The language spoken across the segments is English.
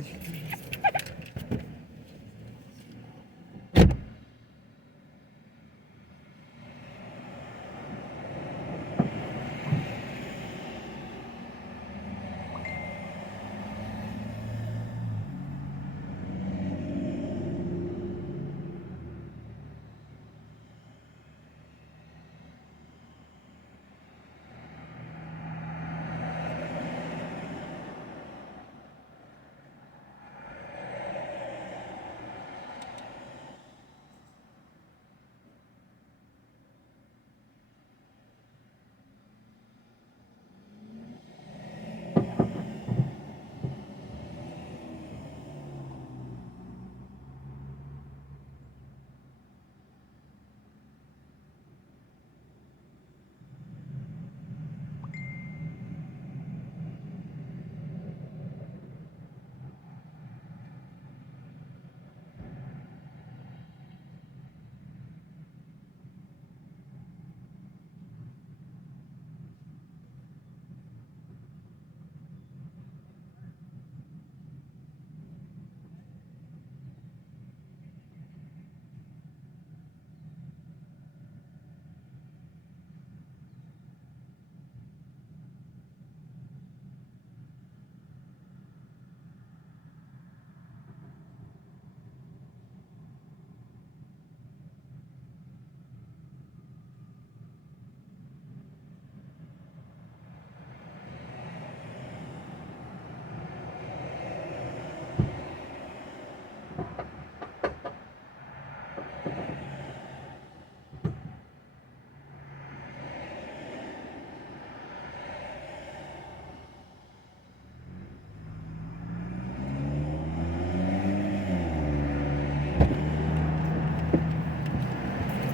why'd you do this?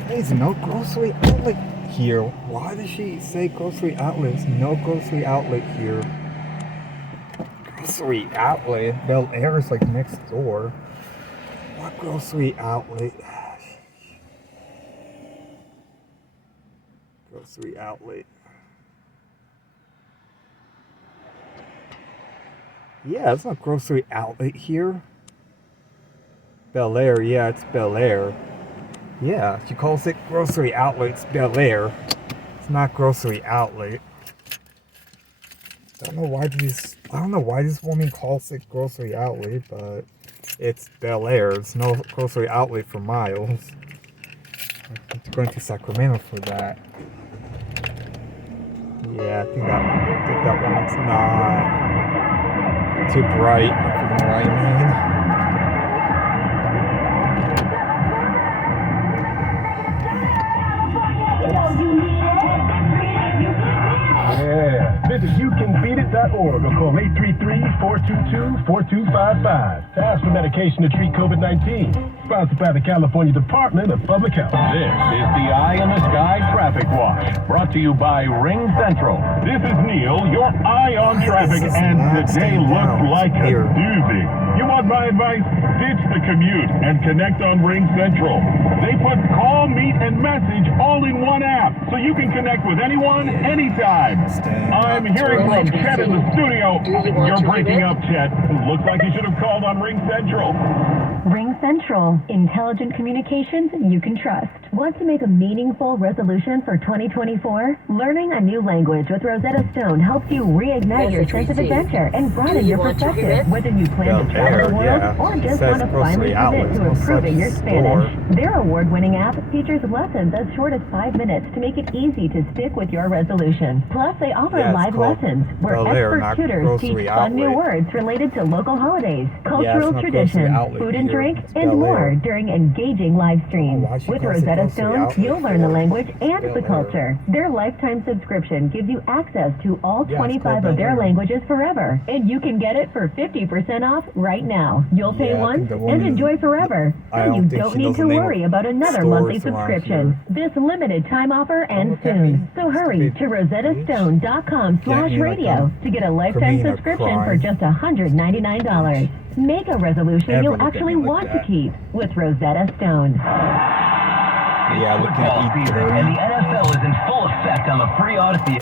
There's no grocery outlet here. Why does she say grocery outlets? No grocery outlet here. Grocery outlet? Bel Air is like next door. What grocery outlet? Grocery outlet. Yeah, it's not grocery outlet here. Bel Air, yeah, it's Bel Air. Yeah, she calls it grocery outlet. It's Bel Air. It's not grocery outlet. I don't know why this woman calls it grocery outlet, but it's Bel Air. It's no grocery outlet for miles. I'm going to Sacramento for that. Yeah, I think that one's not too bright, if you know what I mean. Yeah, visit youcanbeatit.org or call 833-422-4255 to ask for medication to treat COVID-19. Sponsored by the California Department of Public Health. This is the Eye in the Sky Traffic Watch, brought to you by Ring Central. This is Neil, your eye on traffic, and today looks like a doozy. You want my advice? Ditch the commute and connect on Ring Central. They put call, meet, and message all in one app, so you can connect with anyone, anytime. I'm hearing from Chet in the studio. You're breaking up, Chet. Looks like you should have called on Ring Central. Ring Central. Intelligent communications you can trust. Want to make a meaningful resolution for 2024? Learning a new language with Rosetta Stone helps you reignite your sense of adventure and broaden your perspective. Whether you plan to travel the world or just want to finally commit to improving your Spanish. Their award-winning app features lessons as short as 5 minutes to make it easy to stick with your resolution. Plus, they offer live lessons where expert tutors teach fun new words related to local holidays, cultural traditions, food and drink, and more during engaging live streams. With Rosetta Stone, you'll learn the language and the culture. Their lifetime subscription gives you access to all 25 of their languages forever, and you can get it for 50% off right now. You'll pay once and enjoy forever, so you don't need to worry about another monthly subscription. This limited time offer ends soon, so hurry to rosettastone.com/radio to get a lifetime subscription for just $199. Make a resolution you'll actually want to keep with Rosetta Stone. Yeah, football season, and the NFL is in full effect on the free Odyssey.